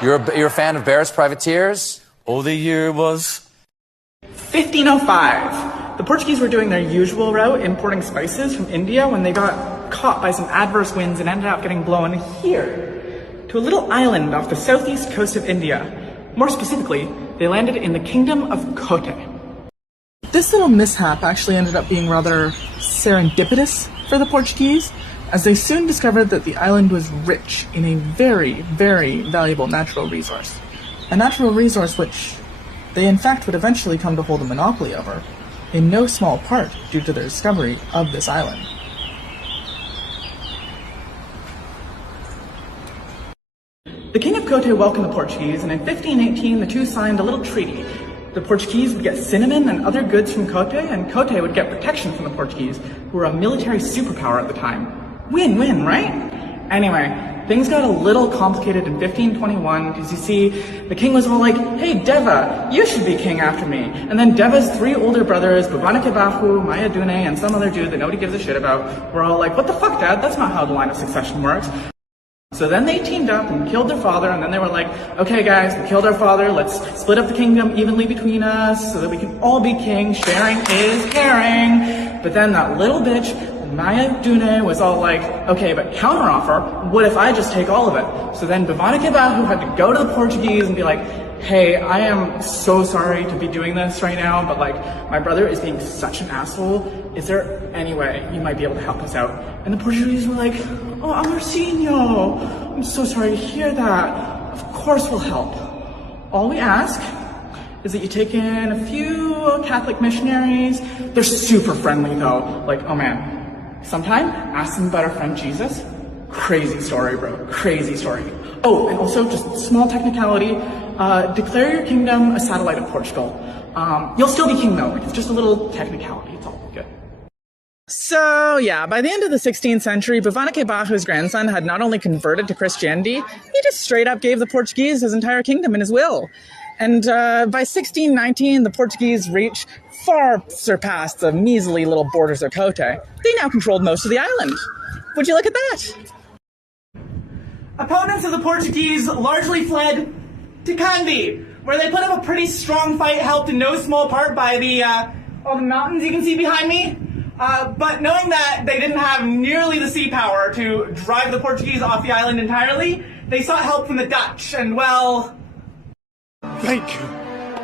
You're a fan of Barrett's Privateers? Oh, the year was 1505. The Portuguese were doing their usual route, importing spices from India, when they got caught by some adverse winds and ended up getting blown here, to a little island off the southeast coast of India. More specifically, they landed in the Kingdom of Kotte. This little mishap actually ended up being rather serendipitous for the Portuguese, as they soon discovered that the island was rich in a very, very valuable natural resource. A natural resource which they in fact would eventually come to hold a monopoly over, in no small part due to their discovery of this island. The King of Kotte welcomed the Portuguese, and in 1518 the two signed a little treaty. The Portuguese would get cinnamon and other goods from Kotte, and Kotte would get protection from the Portuguese, who were a military superpower at the time. Win-win, right? Anyway, things got a little complicated in 1521, because you see, the king was all like, "Hey Deva, you should be king after me." And then Deva's three older brothers, Bhuvanikebahu, Mayadune, and some other dude that nobody gives a shit about, were all like, "What the fuck, Dad? That's not how the line of succession works." So then they teamed up and killed their father, and then they were like, "Okay guys, we killed our father, let's split up the kingdom evenly between us so that we can all be king. Sharing is caring." But then that little bitch, Mayadune, was all like, "Okay, but counteroffer, what if I just take all of it?" So then Bhuvanikebahu had to go to the Portuguese and be like, "Hey, I am so sorry to be doing this right now, but like, my brother is being such an asshole. Is there any way you might be able to help us out?" And the Portuguese were like, "Oh, Amorcinho, I'm so sorry to hear that. Of course we'll help. All we ask is that you take in a few Catholic missionaries. They're super friendly though. Like, oh man, sometime ask them about our friend Jesus. Crazy story, bro. Crazy story. Oh, and also just small technicality. Declare your kingdom a satellite of Portugal. You'll still be king though. It's just a little technicality. It's all good." So, yeah, by the end of the 16th century, Bhuvanikebahu's grandson had not only converted to Christianity, he just straight up gave the Portuguese his entire kingdom in his will. And by 1619, the Portuguese reach far surpassed the measly little borders of Kotte. They now controlled most of the island. Would you look at that? Opponents of the Portuguese largely fled to Kandy, where they put up a pretty strong fight, helped in no small part by all the mountains you can see behind me. But knowing that they didn't have nearly the sea power to drive the Portuguese off the island entirely, they sought help from the Dutch, and well... Thank you.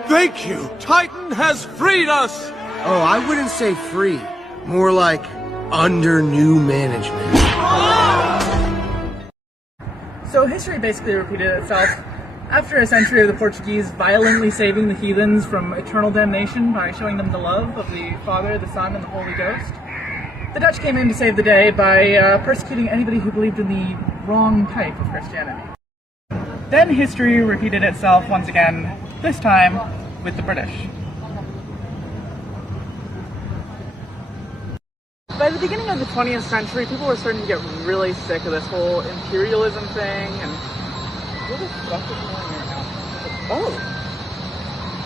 Thank you. Titan has freed us. Oh, I wouldn't say free. More like under new management. So history basically repeated itself. After a century of the Portuguese violently saving the heathens from eternal damnation by showing them the love of the Father, the Son, and the Holy Ghost, the Dutch came in to save the day by persecuting anybody who believed in the wrong type of Christianity. Then history repeated itself once again, this time with the British. By the beginning of the 20th century, people were starting to get really sick of this whole imperialism thing, and what the fuck is going on here now? Oh!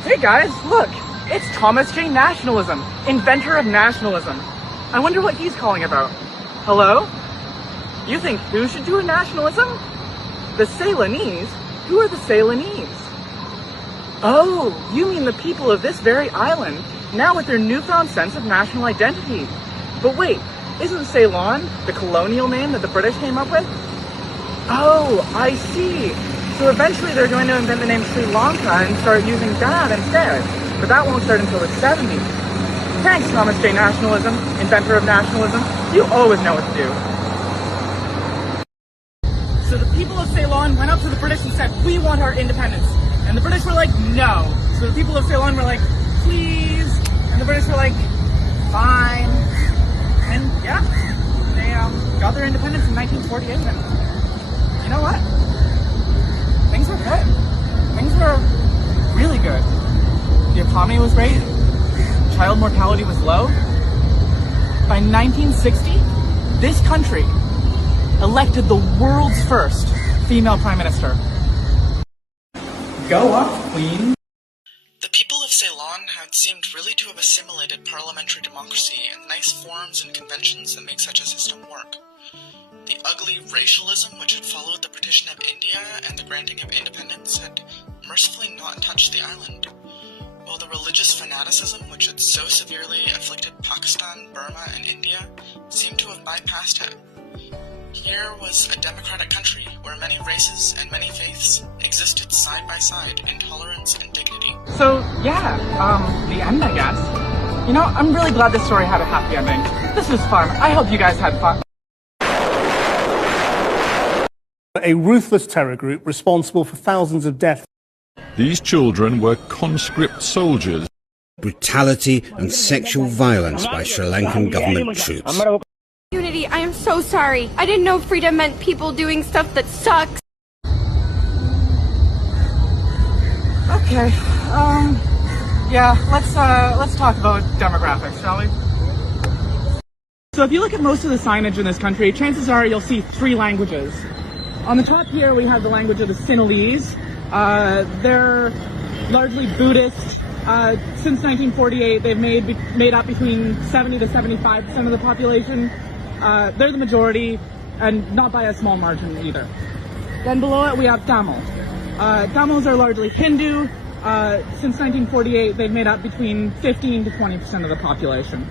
Hey guys, look! It's Thomas J. Nationalism, inventor of nationalism. I wonder what he's calling about. Hello? You think who should do a nationalism? The Ceylonese? Who are the Ceylonese? Oh, you mean the people of this very island, now with their newfound sense of national identity. But wait, isn't Ceylon the colonial name that the British came up with? Oh, I see. So eventually they're going to invent the name Sri Lanka and start using that instead. But that won't start until the 70s. Thanks, Thomas J. Nationalism, inventor of nationalism. You always know what to do. So the people of Ceylon went up to the British and said, "We want our independence." And the British were like, "No." So the people of Ceylon were like, "Please." And the British were like, "Fine." And yeah, they got their independence in 1948. And you know what? Things were good. Things were really good. The economy was great. Child mortality was low. By 1960, this country elected the world's first female prime minister. Go off, Queen. The people of Ceylon had seemed really to have assimilated parliamentary democracy and nice forms and conventions that make such a system work. The ugly racialism which had followed the partition of India and the granting of independence had mercifully not touched the island, while the religious fanaticism which had so severely afflicted Pakistan, Burma, and India seemed to have bypassed it. Here was a democratic country where many races and many faiths existed side by side in tolerance and dignity. So, yeah, the end, I guess. You know, I'm really glad this story had a happy ending. This was fun. I hope you guys had fun. A ruthless terror group responsible for thousands of deaths. These children were conscript soldiers. Brutality and sexual violence by Sri Lankan government troops. Unity, I am so sorry. I didn't know freedom meant people doing stuff that sucks. Okay, yeah, let's talk about demographics, shall we? So if you look at most of the signage in this country, chances are you'll see 3 languages. On the top here, we have the language of the Sinhalese. They're largely Buddhist. Since 1948, they've made up between 70 to 75% of the population. They're the majority, and not by a small margin either. Then below it, we have Tamil. Tamils are largely Hindu. Since 1948, they've made up between 15 to 20% of the population.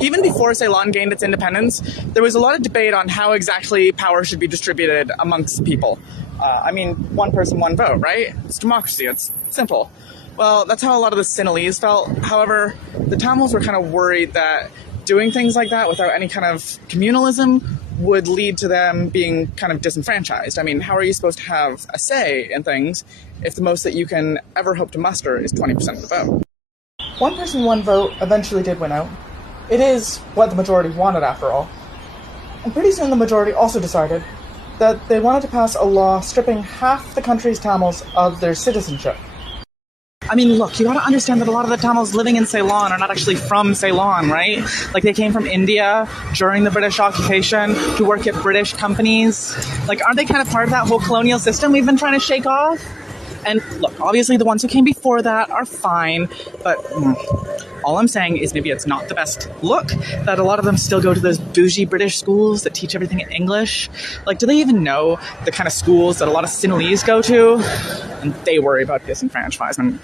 Even before Ceylon gained its independence, there was a lot of debate on how exactly power should be distributed amongst people. I mean, one person, one vote, right? It's democracy, it's simple. Well, that's how a lot of the Sinhalese felt. However, the Tamils were kind of worried that doing things like that without any kind of communalism would lead to them being kind of disenfranchised. I mean, how are you supposed to have a say in things if the most that you can ever hope to muster is 20% of the vote? One person, one vote eventually did win out. It is what the majority wanted, after all. And pretty soon the majority also decided that they wanted to pass a law stripping half the country's Tamils of their citizenship. I mean, look, you gotta understand that a lot of the Tamils living in Ceylon are not actually from Ceylon, right? Like, they came from India during the British occupation to work at British companies. Like, aren't they kind of part of that whole colonial system we've been trying to shake off? And look, obviously the ones who came before that are fine, but all I'm saying is maybe it's not the best look that a lot of them still go to those bougie British schools that teach everything in English. Like, do they even know the kind of schools that a lot of Sinhalese go to? And they worry about disenfranchisement.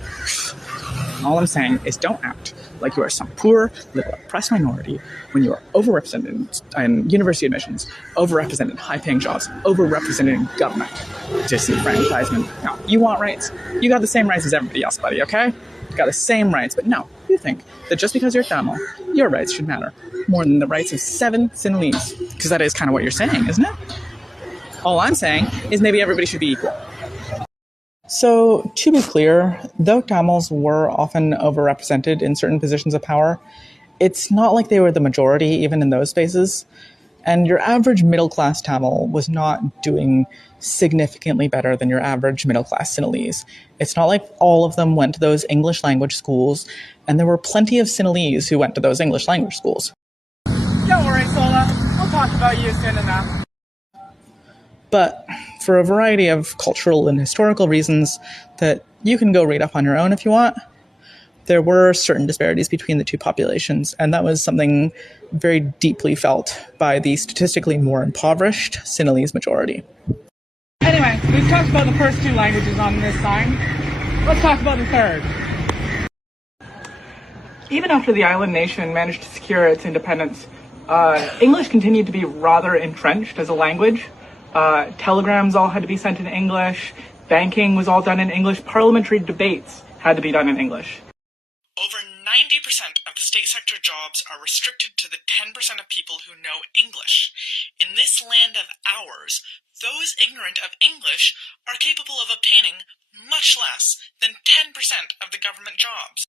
All I'm saying is don't act like you are some poor, little oppressed minority when you are overrepresented in university admissions, overrepresented in high-paying jobs, overrepresented in government. Disenfranchisement. No, you want rights? You got the same rights as everybody else, buddy, okay? You got the same rights, but no, you think that just because you're Tamil, your rights should matter more than the rights of 7 Sinhalese. Because that is kind of what you're saying, isn't it? All I'm saying is maybe everybody should be equal. So, to be clear, though Tamils were often overrepresented in certain positions of power, it's not like they were the majority even in those spaces. And your average middle-class Tamil was not doing significantly better than your average middle-class Sinhalese. It's not like all of them went to those English language schools, and there were plenty of Sinhalese who went to those English language schools. Don't worry, Sola. We'll talk about you soon enough. But for a variety of cultural and historical reasons that you can go read up on your own if you want, there were certain disparities between the two populations, and that was something very deeply felt by the statistically more impoverished Sinhalese majority. Anyway, we've talked about the first 2 languages on this sign. Let's talk about the third. Even after the island nation managed to secure its independence, English continued to be rather entrenched as a language. Telegrams all had to be sent in English, banking was all done in English, parliamentary debates had to be done in English. Over 90% of the state sector jobs are restricted to the 10% of people who know English. In this land of ours, those ignorant of English are capable of obtaining much less than 10% of the government jobs.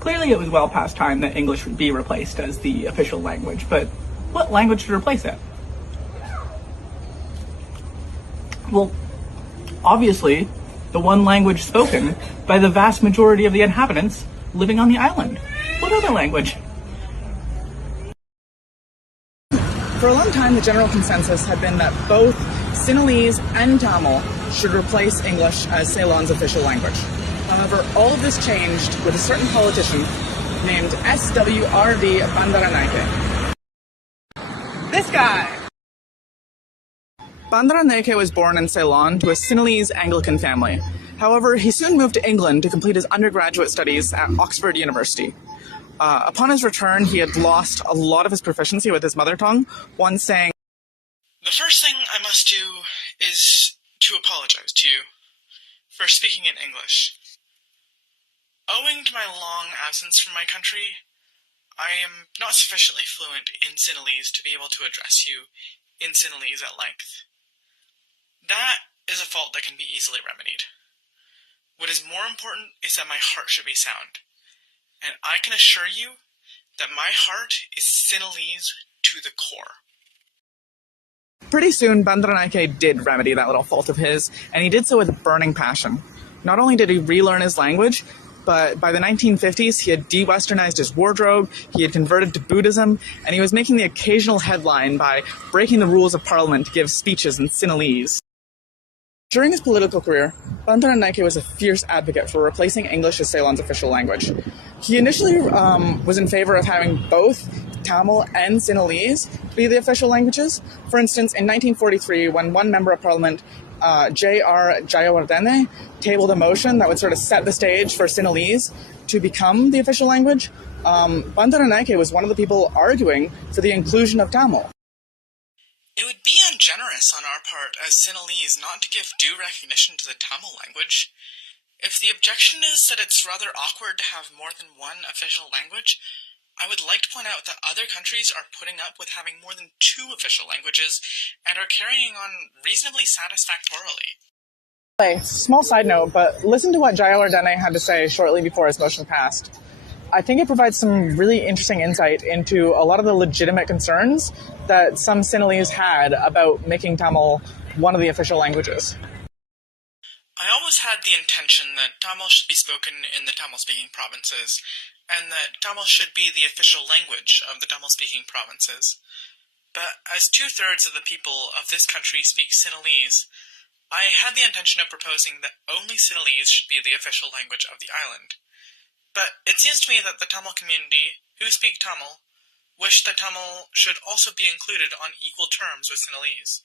Clearly it was well past time that English would be replaced as the official language, but what language should replace it? Well, obviously, the one language spoken by the vast majority of the inhabitants living on the island. What other language? For a long time, the general consensus had been that both Sinhalese and Tamil should replace English as Ceylon's official language. However, all of this changed with a certain politician named SWRD Bandaranaike. This guy! Bandaranaike was born in Ceylon to a Sinhalese Anglican family. However, he soon moved to England to complete his undergraduate studies at Oxford University. Upon his return, he had lost a lot of his proficiency with his mother tongue, once saying, "The first thing I must do is to apologize to you for speaking in English. Owing to my long absence from my country, I am not sufficiently fluent in Sinhalese to be able to address you in Sinhalese at length. That is a fault that can be easily remedied. What is more important is that my heart should be sound, and I can assure you that my heart is Sinhalese to the core." Pretty soon, Bandaranaike did remedy that little fault of his, and he did so with burning passion. Not only did he relearn his language, but by the 1950s, he had de-Westernized his wardrobe, he had converted to Buddhism, and he was making the occasional headline by breaking the rules of parliament to give speeches in Sinhalese. During his political career, Bandaranaike was a fierce advocate for replacing English as Ceylon's official language. He initially was in favor of having both Tamil and Sinhalese be the official languages. For instance, in 1943, when one member of parliament, J.R. Jayawardene, tabled a motion that would sort of set the stage for Sinhalese to become the official language, Bandaranaike was one of the people arguing for the inclusion of Tamil. "It would be ungenerous on our part as Sinhalese not to give due recognition to the Tamil language. If the objection is that it's rather awkward to have more than one official language, I would like to point out that other countries are putting up with having more than 2 official languages and are carrying on reasonably satisfactorily." Small side note, but listen to what Jayawardene had to say shortly before his motion passed. I think it provides some really interesting insight into a lot of the legitimate concerns that some Sinhalese had about making Tamil one of the official languages. "I always had the intention that Tamil should be spoken in the Tamil-speaking provinces, and that Tamil should be the official language of the Tamil-speaking provinces. But as 2/3 of the people of this country speak Sinhalese, I had the intention of proposing that only Sinhalese should be the official language of the island. But it seems to me that the Tamil community, who speak Tamil, wish that Tamil should also be included on equal terms with Sinhalese.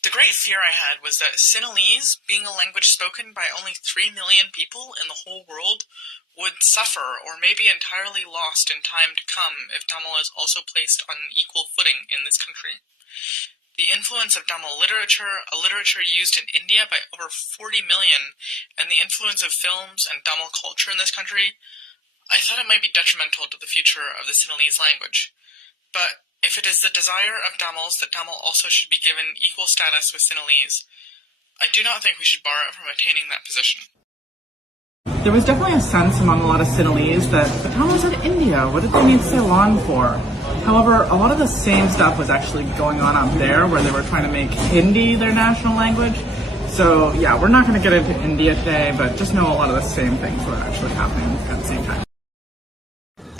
The great fear I had was that Sinhalese, being a language spoken by only 3 million people in the whole world, would suffer or may be entirely lost in time to come if Tamil is also placed on an equal footing in this country. The influence of Tamil literature, a literature used in India by over 40 million, and the influence of films and Tamil culture in this country, I thought it might be detrimental to the future of the Sinhalese language. But if it is the desire of Tamils that Tamil also should be given equal status with Sinhalese, I do not think we should bar it from attaining that position." There was definitely a sense among a lot of Sinhalese that the Tamils are in India. What did they need Ceylon for? However, a lot of the same stuff was actually going on up there, where they were trying to make Hindi their national language. So yeah, we're not going to get into India today, but just know a lot of the same things were actually happening at the same time.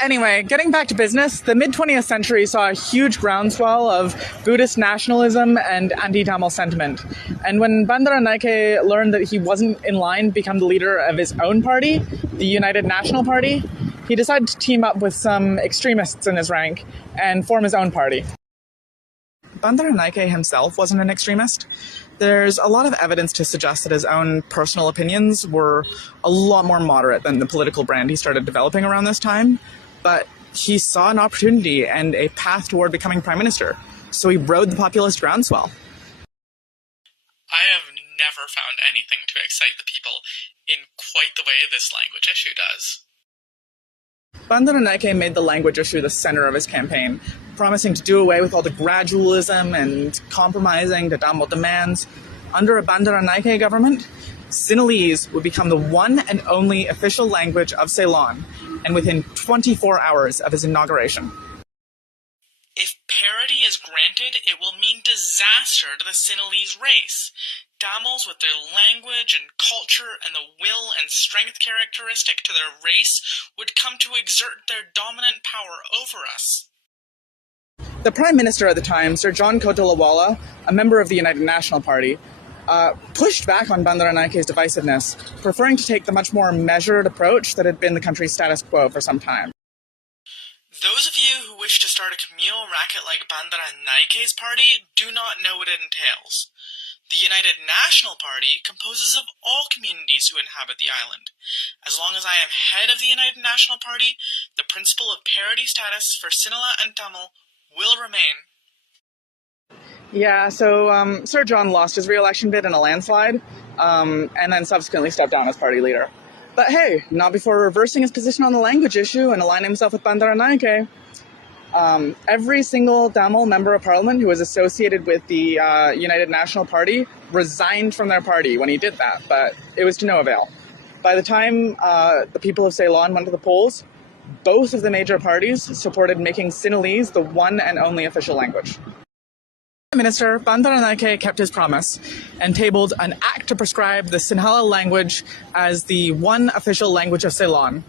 Anyway, getting back to business, the mid-20th century saw a huge groundswell of Buddhist nationalism and anti-Tamil sentiment. And when Bandaranaike learned that he wasn't in line to become the leader of his own party, the United National Party, he decided to team up with some extremists in his rank and form his own party. Bandaranaike himself wasn't an extremist. There's a lot of evidence to suggest that his own personal opinions were a lot more moderate than the political brand he started developing around this time. But he saw an opportunity and a path toward becoming prime minister, so he rode the populist groundswell. I have never found anything to excite the people in quite the way this language issue does. Bandaranaike made the language issue the center of his campaign, promising to do away with all the gradualism and compromising to Tamil demands. Under a Bandaranaike government, Sinhalese would become the one and only official language of Ceylon, and within 24 hours of his inauguration. If parity is granted, it will mean disaster to the Sinhalese race. Tamils, with their language and culture and the will and strength characteristic to their race, would come to exert their dominant power over us. The Prime Minister at the time, Sir John Kotelawala, a member of the United National Party, pushed back on Bandaranaike's divisiveness, preferring to take the much more measured approach that had been the country's status quo for some time. Those of you who wish to start a communal racket like Bandara Naike's party do not know what it entails. The United National Party composes of all communities who inhabit the island. As long as I am head of the United National Party, the principle of parity status for Sinhala and Tamil will remain. Yeah, so Sir John lost his re-election bid in a landslide, and then subsequently stepped down as party leader. But hey, not before reversing his position on the language issue and aligning himself with Bandara Naike. Every single Tamil member of parliament who was associated with the United National Party resigned from their party when he did that, but it was to no avail. By the time the people of Ceylon went to the polls, both of the major parties supported making Sinhalese the one and only official language. Prime Minister Bandara Naike kept his promise and tabled an act to prescribe the Sinhala language as the one official language of Ceylon,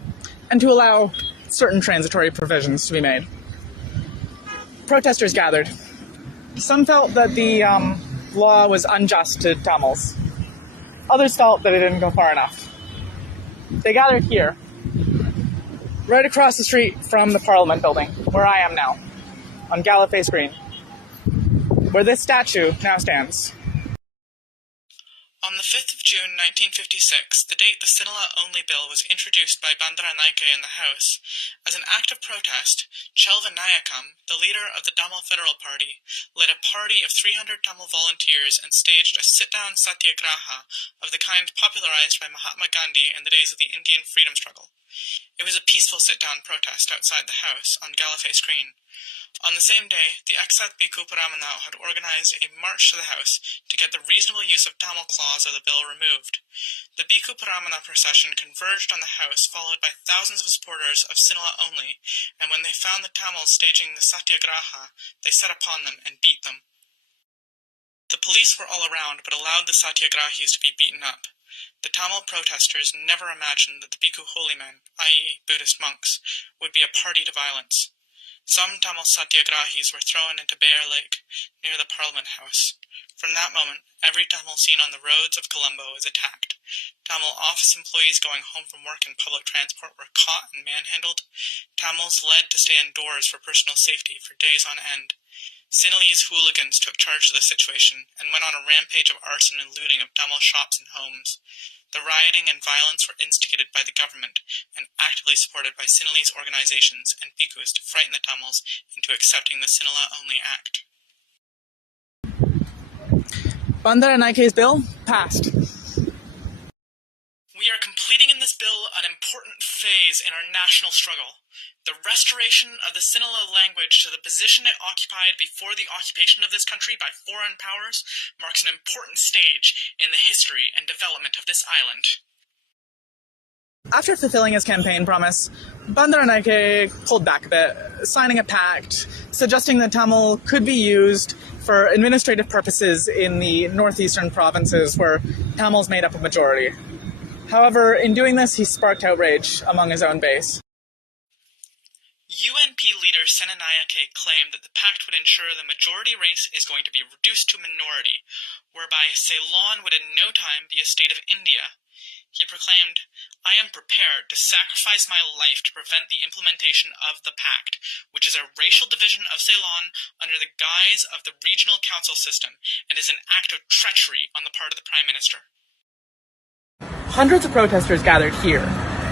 and to allow certain transitory provisions to be made. Protesters gathered. Some felt that the law was unjust to Tamils. Others felt that it didn't go far enough. They gathered here, right across the street from the Parliament building, where I am now, on Gallifey's Green, where this statue now stands. On the 5th of June 1956, the date the Sinhala-only bill was introduced by Bandara Naike in the House, as an act of protest, Chelva Nayakam, the leader of the Tamil Federal Party, led a party of 300 Tamil volunteers and staged a sit-down satyagraha of the kind popularized by Mahatma Gandhi in the days of the Indian freedom struggle. It was a peaceful sit-down protest outside the House on Gallifey's Green. On the same day, the Eksat Bhikkhu Paramanao had organized a march to the House to get the reasonable use of Tamil clause of the bill removed. The Bhikkhu Paramana procession converged on the House, followed by thousands of supporters of Sinhala only, and when they found the Tamils staging the satyagraha, they set upon them and beat them. The police were all around, but allowed the satyagrahis to be beaten up. The Tamil protesters never imagined that the Bhikkhu holy men, i.e. Buddhist monks, would be a party to violence. Some Tamil satyagrahis were thrown into Bear Lake, near the Parliament House. From that moment, every Tamil seen on the roads of Colombo was attacked. Tamil office employees going home from work in public transport were caught and manhandled. Tamils led to stay indoors for personal safety for days on end. Sinhalese hooligans took charge of the situation and went on a rampage of arson and looting of Tamil shops and homes. The rioting and violence were instigated by the government and actively supported by Sinhalese organizations and bhikkhus to frighten the Tamils into accepting the Sinhala-only act. Bandara Naike's bill passed. We are completing in this bill an important phase in our national struggle. The restoration of the Sinhala language to the position it occupied before the occupation of this country by foreign powers marks an important stage in the history and development of this island. After fulfilling his campaign promise, Bandara Naike pulled back a bit, signing a pact suggesting that Tamil could be used for administrative purposes in the northeastern provinces where Tamils made up a majority. However, in doing this, he sparked outrage among his own base. UNP leader Sena Naike claimed that the pact would ensure the majority race is going to be reduced to a minority, whereby Ceylon would in no time be a state of India. He proclaimed, "I am prepared to sacrifice my life to prevent the implementation of the pact, which is a racial division of Ceylon under the guise of the regional council system, and is an act of treachery on the part of the Prime Minister." Hundreds of protesters gathered here.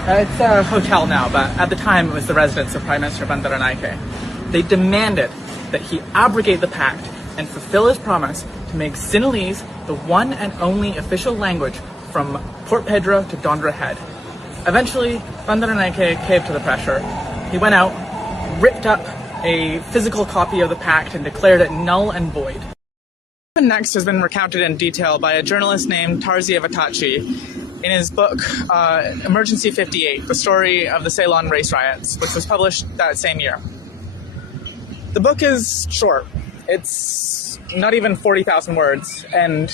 It's a hotel now, but at the time it was the residence of Prime Minister Bandara Naike. They demanded that he abrogate the pact and fulfill his promise to make Sinhalese the one and only official language from Port Pedro to Dondra Head. Eventually, Bandara Naike caved to the pressure. He went out, ripped up a physical copy of the pact and declared it null and void. What happened next has been recounted in detail by a journalist named Tarzia Vatachi in his book, Emergency 58, The Story of the Ceylon Race Riots, which was published that same year. The book is short. It's not even 40,000 words, and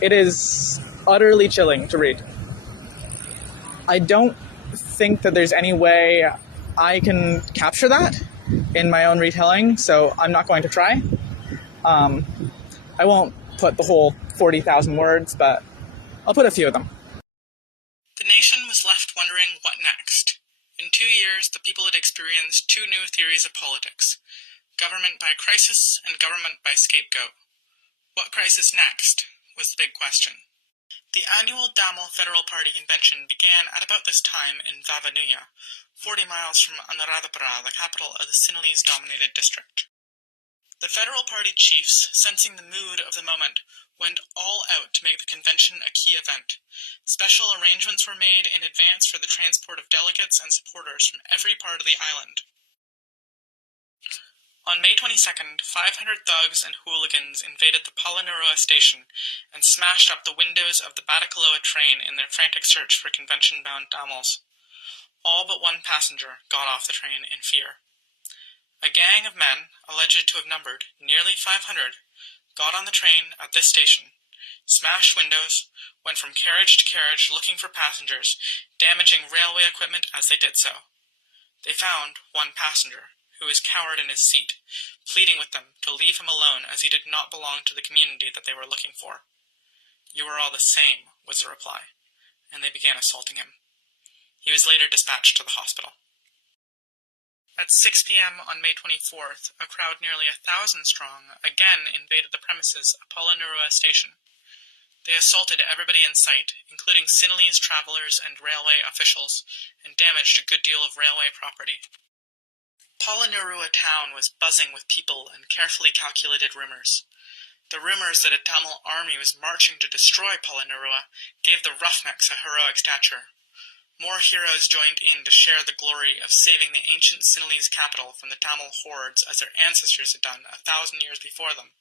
it is utterly chilling to read. I don't think that there's any way I can capture that in my own retelling, so I'm not going to try. I won't put the whole 40,000 words, but I'll put a few of them. The nation was left wondering what next. In 2 years, the people had experienced two new theories of politics: government by crisis and government by scapegoat. What crisis next was the big question. The annual Tamil Federal Party convention began at about this time in Vavanuya, 40 miles from Anuradhapura, the capital of the Sinhalese-dominated district. The Federal Party chiefs, sensing the mood of the moment, went all out to make the convention a key event. Special arrangements were made in advance for the transport of delegates and supporters from every part of the island. On May 22nd, 500 thugs and hooligans invaded the Palanurua station and smashed up the windows of the Batticaloa train in their frantic search for convention-bound Tamils. All but one passenger got off the train in fear. A gang of men, alleged to have numbered nearly 500, got on the train at this station, smashed windows, went from carriage to carriage looking for passengers, damaging railway equipment as they did so. They found one passenger, who was cowered in his seat, pleading with them to leave him alone as he did not belong to the community that they were looking for. "You are all the same," was the reply, and they began assaulting him. He was later dispatched to the hospital. At 6 p.m. on May 24th, a crowd nearly 1,000 strong again invaded the premises of Palanurua station. They assaulted everybody in sight, including Sinhalese travelers and railway officials, and damaged a good deal of railway property. Palanurua town was buzzing with people and carefully calculated rumors. The rumors that a Tamil army was marching to destroy Palanurua gave the roughnecks a heroic stature. More heroes joined in to share the glory of saving the ancient Sinhalese capital from the Tamil hordes as their ancestors had done 1,000 years before them.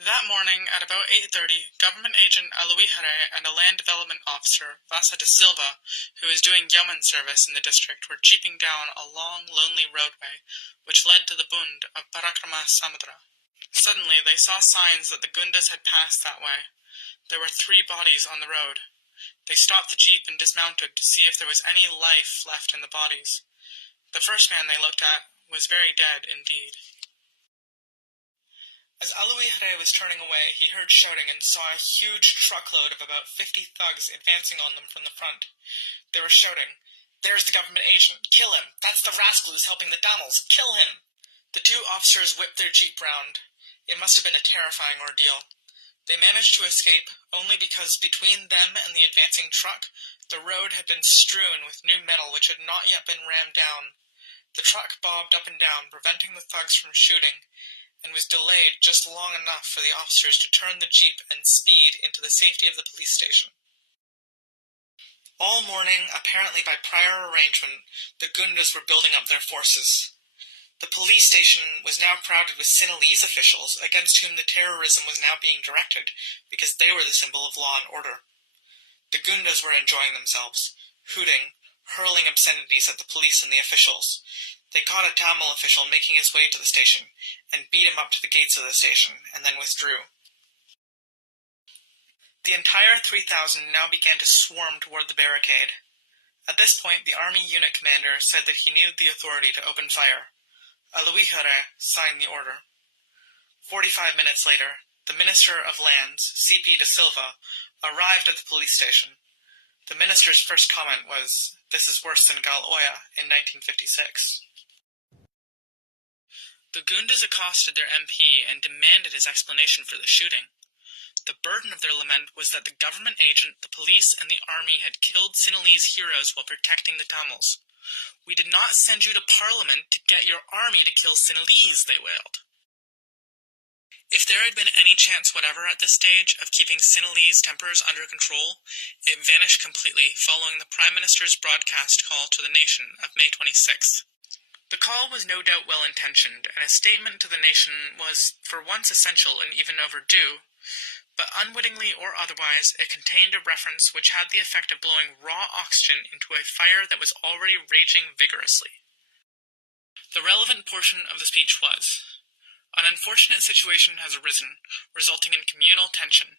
That morning, at about 8:30, government agent Aluihare and a land development officer, Vasa de Silva, who was doing yeoman service in the district, were jeeping down a long, lonely roadway, which led to the Bund of Parakrama Samudra. Suddenly, they saw signs that the Gundas had passed that way. There were 3 bodies on the road. They stopped the jeep and dismounted to see if there was any life left in the bodies. The first man they looked at was very dead indeed. As Aluihare was turning away, he heard shouting and saw a huge truckload of about 50 thugs advancing on them from the front. They were shouting, "There's the government agent! Kill him! That's the rascal who's helping the Tamils! Kill him!" The 2 officers whipped their jeep round. It must have been a terrifying ordeal. They managed to escape only because between them and the advancing truck, the road had been strewn with new metal which had not yet been rammed down. The truck bobbed up and down, preventing the thugs from shooting, and was delayed just long enough for the officers to turn the jeep and speed into the safety of the police station. All morning, apparently by prior arrangement, the Gundas were building up their forces. The police station was now crowded with Sinhalese officials, against whom the terrorism was now being directed, because they were the symbol of law and order. The Gundas were enjoying themselves, hooting, hurling obscenities at the police and the officials. They caught a Tamil official making his way to the station, and beat him up to the gates of the station, and then withdrew. The entire 3,000 now began to swarm toward the barricade. At this point, the army unit commander said that he needed the authority to open fire. Aluihare signed the order. 45 minutes later, the Minister of Lands, C.P. de Silva, arrived at the police station. The minister's first comment was, "This is worse than Gal-Oya in 1956. The Gundas accosted their MP and demanded his explanation for the shooting. The burden of their lament was that the government agent, the police, and the army had killed Sinhalese heroes while protecting the Tamils. "We did not send you to Parliament to get your army to kill Sinhalese," they wailed. If there had been any chance whatever at this stage of keeping Sinhalese tempers under control, it vanished completely following the Prime Minister's broadcast call to the nation of May 26th. The call was no doubt well-intentioned, and a statement to the nation was, for once, essential and even overdue, but unwittingly or otherwise, it contained a reference which had the effect of blowing raw oxygen into a fire that was already raging vigorously. The relevant portion of the speech was, "An unfortunate situation has arisen, resulting in communal tension.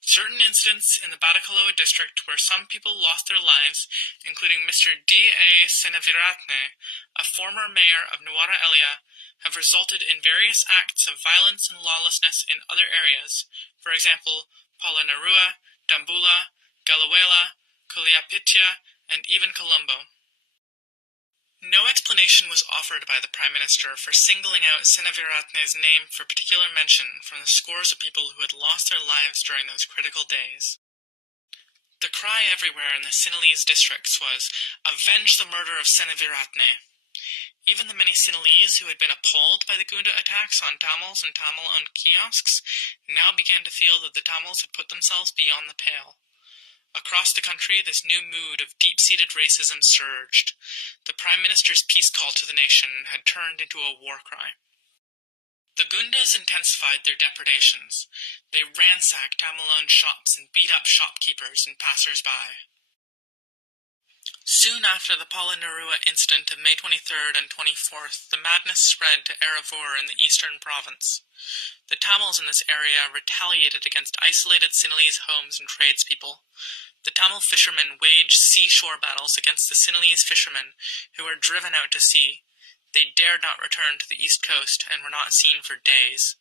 Certain incidents in the Batticaloa district where some people lost their lives, including Mr. D.A. Senaviratne, a former mayor of Nuwara Eliya, have resulted in various acts of violence and lawlessness in other areas, for example, Palanurua, Dambula, Galawela, Kuliapitya, and even Colombo. No explanation was offered by the Prime Minister for singling out Seneviratne's name for particular mention from the scores of people who had lost their lives during those critical days. The cry everywhere in the Sinhalese districts was, "Avenge the murder of Seneviratne." Even the many Sinhalese who had been appalled by the Gunda attacks on Tamils and Tamil-owned kiosks now began to feel that the Tamils had put themselves beyond the pale. Across the country, this new mood of deep-seated racism surged. The Prime Minister's peace call to the nation had turned into a war cry. The Gundas intensified their depredations. They ransacked Tamil-owned shops and beat up shopkeepers and passers-by. Soon after the Polonnaruwa incident of May 23rd and 24th, the madness spread to Eravur in the eastern province. The Tamils in this area retaliated against isolated Sinhalese homes and tradespeople. The Tamil fishermen waged seashore battles against the Sinhalese fishermen who were driven out to sea. They dared not return to the east coast and were not seen for days.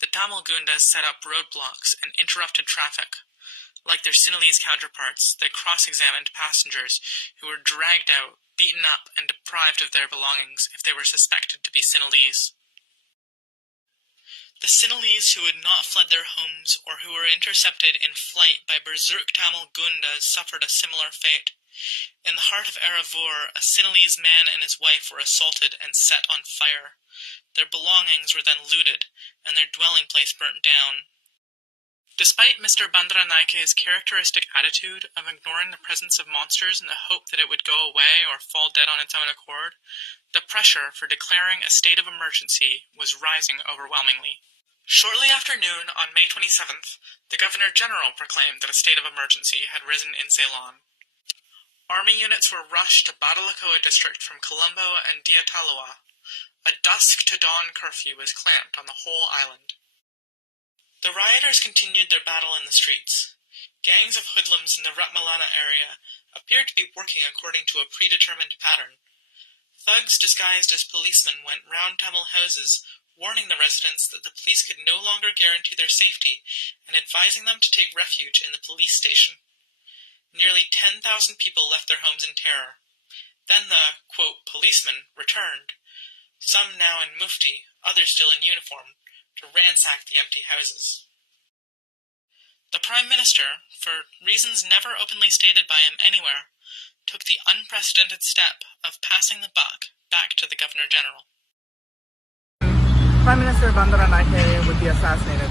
The Tamil Gundas set up roadblocks and interrupted traffic. Like their Sinhalese counterparts, they cross-examined passengers who were dragged out, beaten up, and deprived of their belongings if they were suspected to be Sinhalese. The Sinhalese who had not fled their homes or who were intercepted in flight by berserk Tamil Gundas suffered a similar fate. In the heart of Eravur, a Sinhalese man and his wife were assaulted and set on fire. Their belongings were then looted, and their dwelling place burnt down. Despite Mr. Bandaranaike's characteristic attitude of ignoring the presence of monsters in the hope that it would go away or fall dead on its own accord, the pressure for declaring a state of emergency was rising overwhelmingly. Shortly after noon on May 27th, the Governor-General proclaimed that a state of emergency had risen in Ceylon. Army units were rushed to Badalakoa district from Colombo and Diatalawa. A dusk-to-dawn curfew was clamped on the whole island. The rioters continued their battle in the streets. Gangs of hoodlums in the Ratmalana area appeared to be working according to a predetermined pattern. Thugs disguised as policemen went round Tamil houses, warning the residents that the police could no longer guarantee their safety and advising them to take refuge in the police station. Nearly 10,000 people left their homes in terror. Then the, quote, policemen returned, some now in mufti, others still in uniform, to ransack the empty houses. The Prime Minister, for reasons never openly stated by him anywhere, took the unprecedented step of passing the buck back to the Governor-General. Prime Minister Bandaranaike would be assassinated,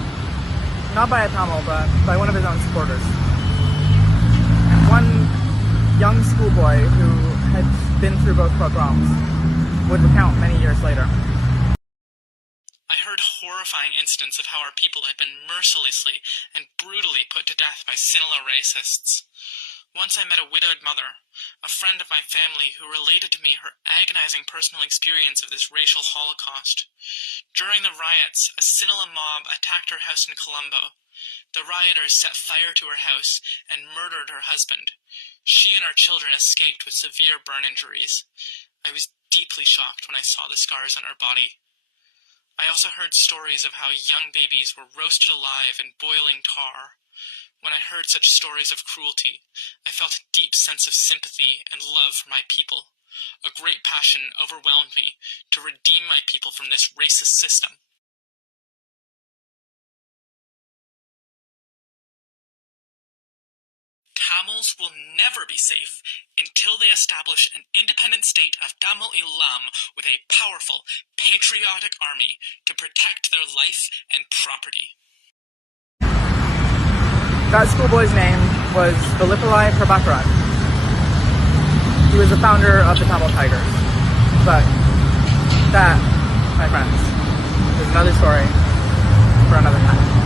not by a Tamil, but by one of his own supporters. And one young schoolboy who had been through both pogroms would recount many years later. I heard horrifying incidents of how our people had been mercilessly and brutally put to death by Sinhala racists. Once I met a widowed mother, a friend of my family, who related to me her agonizing personal experience of this racial holocaust. During the riots, a Sinhala mob attacked her house in Colombo. The rioters set fire to her house and murdered her husband. She and our children escaped with severe burn injuries. I was deeply shocked when I saw the scars on her body. I also heard stories of how young babies were roasted alive in boiling tar. When I heard such stories of cruelty, I felt a deep sense of sympathy and love for my people. A great passion overwhelmed me to redeem my people from this racist system. Tamils will never be safe until they establish an independent state of Tamil Eelam with a powerful, patriotic army to protect their life and property. That schoolboy's name was Vallipalai Prabhakaran. He was the founder of the Tamil Tigers. But that, my friends, is another story for another time.